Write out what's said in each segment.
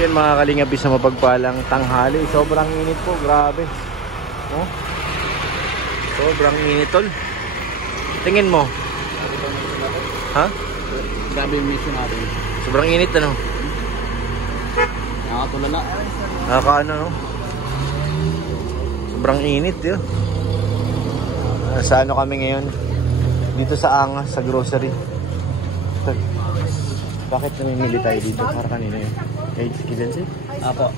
Ayan mga kalingapis na mapagpalang tanghali. Sobrang init po, grabe. Oh. Sobrang init tol. Tingin mo. Ha? Grabe yung mission natin. Sobrang init ano? Nakatulala. Nakakaano no? Sobrang init yun. Sa ano kami ngayon? Dito sa Angas, sa grocery. Bakit namimili tayo dito? Para kanina yun. Kay Beyonce? Apo.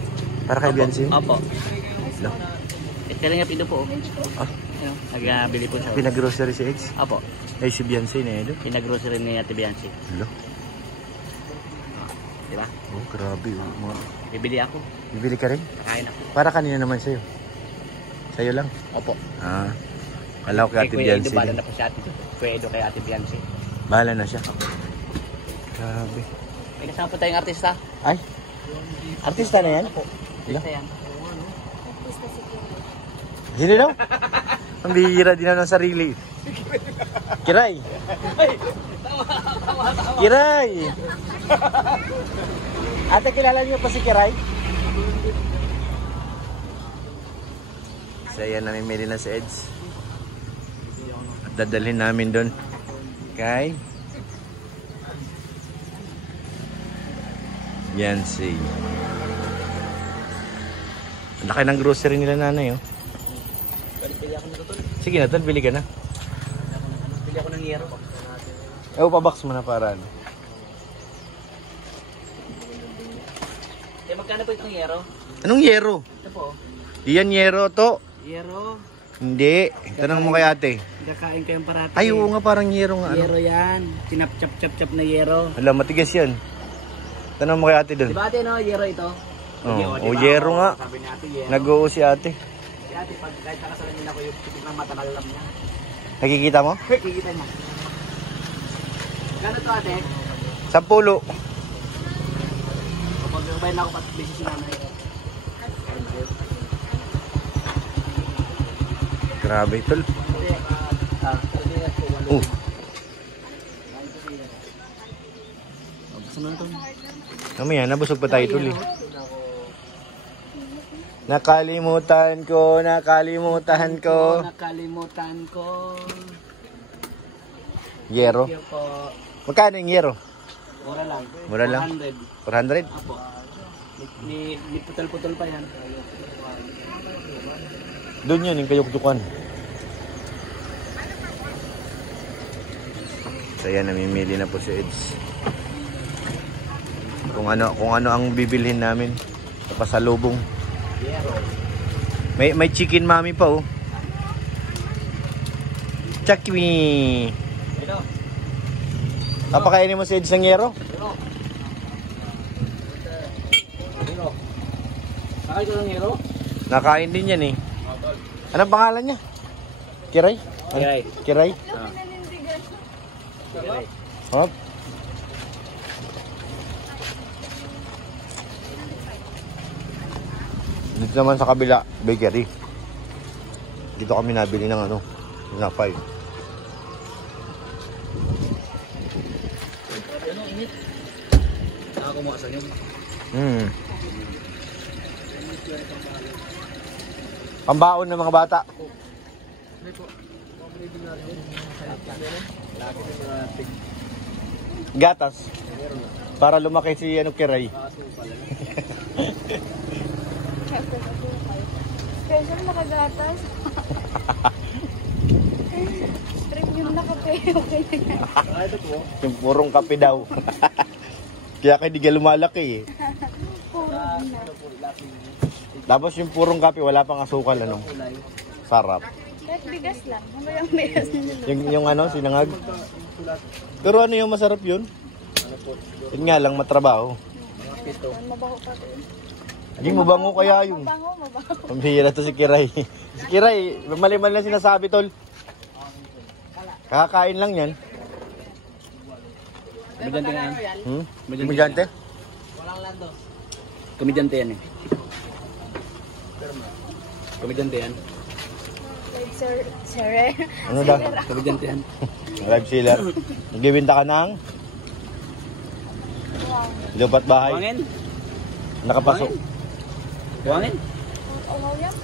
Para kay Beyonce? Apo. No. Kalingap ito po. Ah, Nagbili po siya. pinag-grocery si X? Apo. Ay, si Beyonce na yun? Pinag-grocery ni Ate Bianchi. Hello? Diba? Oh, grabe. Oh. Bibili ako. Bibili ka rin? Kakain ako. Para kanina naman sa'yo. Sa'yo lang? Opo. Ah. Kala ko kay Ate Kuya Beyonce. Edo, bahala na po si Ate. Kuya Edo kay Ate Bianchi. Bahala na siya. Grabe. May kasama po tayong artista. Ay? Artista na yan? Opo. Artista yan. Sino daw? Ang bihira din na ng sarili. Kiray! Kiray! Ate, kilala niyo pa si Kiray? So yan, namimili na si Eds. At dadalhin namin doon. Kay Beyonce. Ang laki ng grocery nila nanay, oh. Bili ako nito tol. Sige na, tol, bili ka na. Bili ako ng yero. Pabox mo na para ano. Magkano po itong yero? Anong yero? Ito po. Iyan yero to. Yero. Hindi. Tanong mo kay ate. Kakain kayong parati. Ay, oo nga, parang yero nga. Yero yan. Tinap-chap-chap-chap na yero. Alam, matigas yan. Tanong mo kay ate dun. Diba ate no, yero ito? Oh, yero nga. Sabi ni ate, yero. Nag-oo si ate. Si ate, pag kahit nakasalamin ako yung pitik ng mata, alam niya. Nakikita mo? Kikita mo. Gano'n to ate? 10. Kapag bayan ako pati busy si nanay. Grabe, tol. Oh. Basta na ito. Mamaya, nabusog pa tayo, tol. Nakalimutan ko. Nakalimutan ko. Yero. Thank you po. Magkano yung yero? Mura lang. Mura lang? 400. 400? Apo. May putol-putol pa yan. Doon yun, yung kayuk-yukan. So yan, namimili na po si Eds. Kung ano ang bibilhin namin sa pasalubong. May chicken mami pa oh. Chakmi. Ito. Papakainin mo si Eds ng yero? Sakay ko ng yero? Nakain din yan eh. Anong pangalan niya? Kiray? Kiray. Kiray? Kiray. Hop. Dito naman sa kabila, bakery. Dito kami nabili ng ano, napay. Ano, init? Nakakumuha sa yun. Pambaon ng mga bata. Gatas. Para lumaki si ano, Kiray. Special nakagatas. Premium na kape. Okay na yan. Yung purong kape daw. Kaya kayo di ka lumalaki eh. Puro na. Tapos yung purong kape, wala pang asukal, ano? Sarap. Kahit bigas lang. Ano yung bigas nila? Yung ano, sinangag. Pero ano yung masarap yun? Yun nga lang, matrabaho. Mabaho pa rin. Hindi mabango kaya yun. Mabango. Ang bihira to si Kiray. Si Kiray, mali-mali lang sinasabi, tol. Kakakain lang yan. Komedyante nga yan. Komedyante? Walang lando. Komedyante yan eh. Komedyante yan. Like sir. Ano daw? Komedyante yan. Live sealer. Nagbibinta ka ng lupat bahay. Buhangin. Nakapasok. Buwangin? Umaw yan.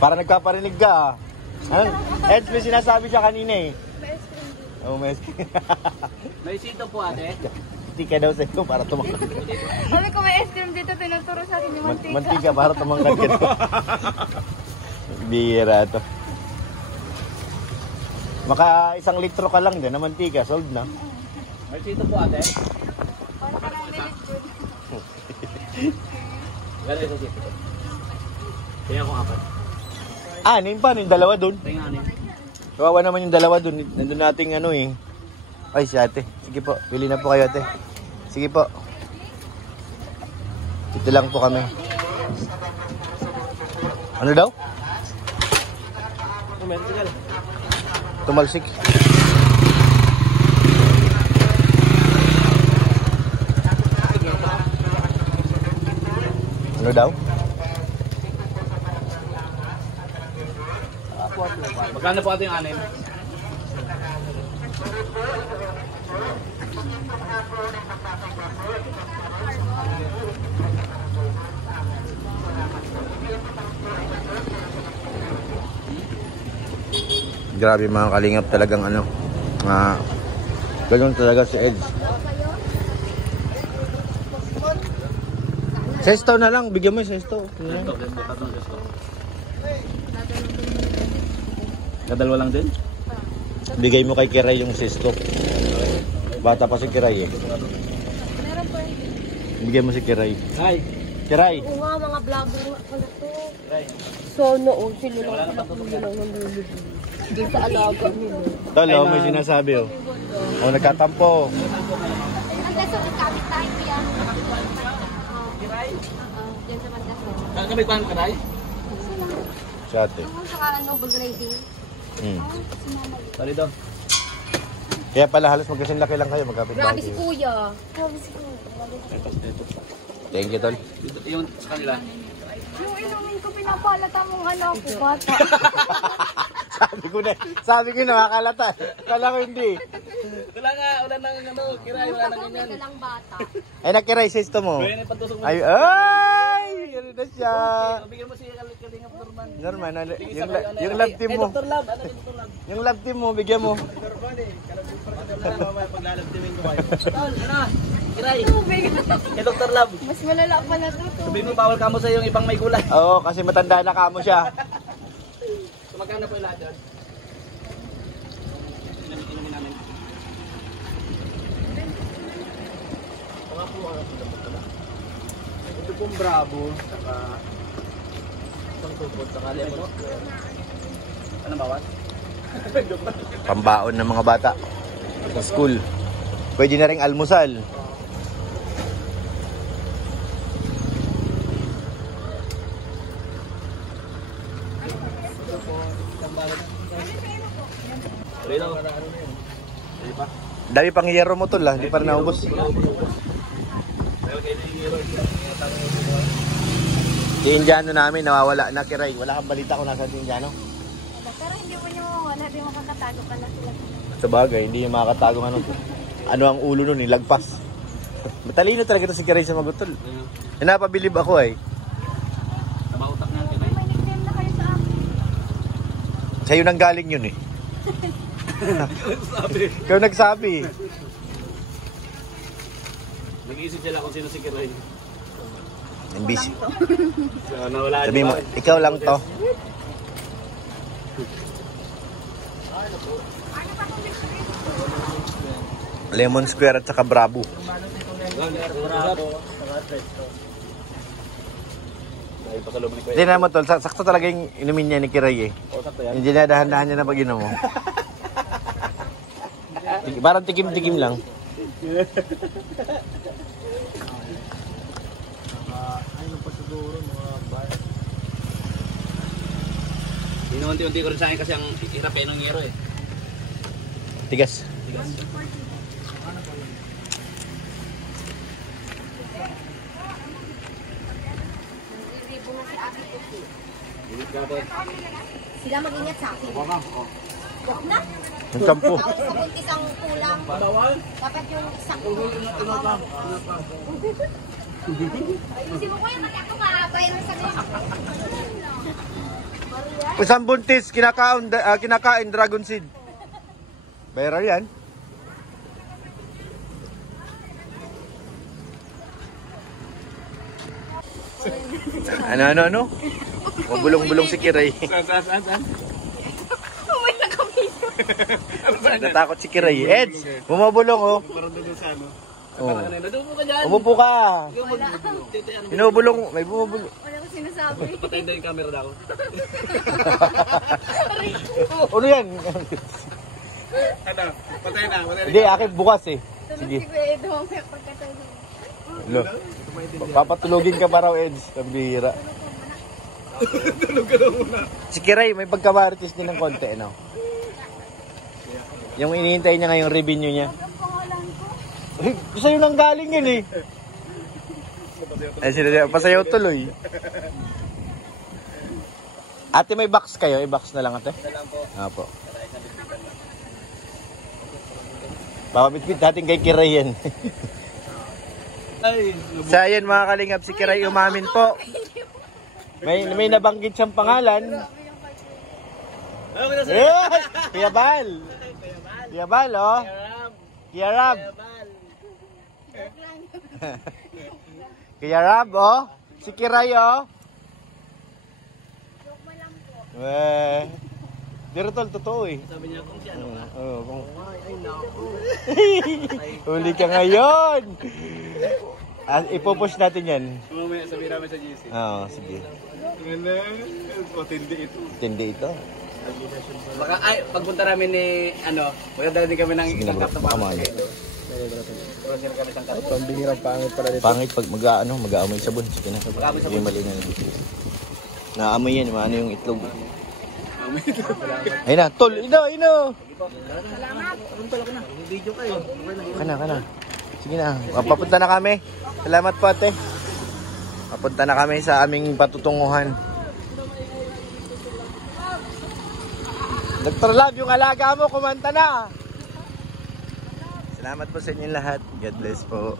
Para nagkaparinig ka. Ano? Eds, may sinasabi siya kanina eh. May ice cream dito. Oh, mes. May sito po ate. Tika daw sa'yo para tumangkad. Sabi ko may ice cream dito, tinuturo sa akin yung mantika. Mantika para tumangkad ka to. Bira to. Maka 1 litro ka lang din na mantika, sold na. May sito po ate. Para ka nang lilit dun. Gano'n sa sito. Kaya ko 4. Anim pa, yung dalawa dun. Tingnan niyo. Kawawa naman yung dalawa dun. Nandun nating ano eh. Ay, si ate. Sige po, pili na po kayo ate. Sige po. Ito lang po kami. Ano daw? Tumalsik. Ano daw? Magkano po ate yung 6? Grabe mga kalingap talagang ano. Ganun talaga si Eds. Sesto na lang, bigyan mo yung sesto. Kadalwa lang din? Bigay mo kay Kiray yung sesto. Bata pa si Kiray eh. Meron po yun. Bigyan mo si Kiray. Ay! Kiray! Oo nga, mga vlogger nga pala to. Sono, sila lang pala kung lang ng lulubog. Doon sa alaga nila. Tolo, may sinasabi oh. Oh, nagkatampo. Ang gaso, ikabit tayo yan. Diyan sa Mandaso. Saan kami paano karay? Si ate. Ang saka ano, bag-riding. Sorry daw. Kaya pala halos magkasing laki lang kayo, magkapit Grabe bahay si kayo. Kuya. Grabe si Kuya. Thank you, Tol. Yung sa kanila. Yung inumin ko, pinapalata mong ano ako, bata. sabi ko na makalata. Kala ko hindi. Wala nang ano, kiray, wala nang ganyan. May dalang bata. Ay, nakiray sesto mo. Pwede na pantusok mo. Ay, ano na siya. Bigyan mo si Kalingap Norman. Norman, yung love team mo. Dr. Love, ano Dr. Love? Yung love team mo, bigyan mo. Paglalabdimin ko kayo. Tol, ano? Kiray. Tubig. Kay Dr. Love. Mas malala pala to. Sabihin mo, bawal ka mo sa yung ibang may gulay. Oo, kasi matanda na kamo siya. So, magkano po yung lahat yun? Inumin namin. Ito pong Bravo, saka isang tupod, saka lemon. Anong bawat? Pambaon ng mga bata sa school. Pwede na ring almusal. Dami pang hiyero mo tol hindi pa rin naubos. Si Indiano namin nawawala na Kiray. Wala kang balita kung nasa si Indiano. Pero hindi mo nyo, wala din makakatago pala sila. Sa bagay, hindi yung makakatago ano. Ano ang ulo nun, lagpas. Matalino talaga ito si Kiray sa magutol. Napabilib ako eh. Nabautak na ang kinay. May nickname na kayo sa akin. Sa'yo nang galing yun eh. Ikaw nagsabi. Nag-iisip sila kung sino si Kiray. Busy. So, nawala. Sabi mo, ikaw lang to. Lemon Square at saka Bravo. Hindi naman tol, sakto talaga yung inumin niya ni Kiray eh. Hindi na dahan-dahan niya na pag inom mo. Parang tikim-tikim lang. Inuunti-unti ko rin sa akin kasi ang hirap eh ng ngero eh. Tigas. Niliribo na si Ate Puti. Sila mag-ingat sa akin. Wag na. Yung 10. Bawal sa buntis ang kulang. Bawal? Dapat yung sakto. Ayusin mo ko yan, kasi ako makakabayar sa Isang buntis, kinakain dragon seed. Bayaran yan. Ano? Mabulong-bulong si Kiray. Saan? Umay na kami. Natakot si Kiray. Eds, bumabulong oh. Parang doon sa ano. Oh. Nadupo ka dyan. Umupo ka. Titian. Binubulong, may bumubulong. Wala ko sinasabi. Patay na yung camera na ako. Ano yan? Ano? Patay na. Hindi, akin bukas eh. Sige. Si Kuya Edo, may pagkatulog. Lo. Papatulogin ka pa raw, Eds. Ang bihira. Tulog ka na muna. Si Kiray, may pagkamaritis din ng konti, no? Yung inihintay niya ngayong revenue niya. Ang pangalan ko. Sa'yo nang galing yun eh. Ay, sila pasayaw tuloy. Ate, may box kayo? I-box na lang ate. Apo. Papabitbit natin kay Kiray yan. Ay, Sa ayan mga kalingap, si Kiray umamin po. May nabanggit siyang pangalan. Yes! Kuya Bal! Kuya Bal, oh. Kuya Rab. Kuya Rab, oh. Si Kiray, oh. Joke mo lang po. Pero tol, totoo eh. sabi niya kung si ano ka. Ay, naku. huli ka ngayon. Ipopush natin yan. Mamaya sabihin namin sa GC. Oo, sige. Matindi ito. Tindi ito. Baka, pagpunta namin ni, magdala din kami ng Sige na isang bro, cup na baka pangit. maayo. Magdala kami isang cup. Pambihirang pangit pala dito. Pangit pag mag-aamoy sabon. Sige na. Mag-aamoy sabon. Hindi mali na. Naamoy yan, maano yung itlog. Ayun na, tol, ino. Salamat. Video kayo. Kana. Sige na, papunta na kami. Salamat po ate. Papunta na kami sa aming patutunguhan. Dr. Love, yung alaga mo, kumanta na. Salamat po sa inyong lahat. God bless po.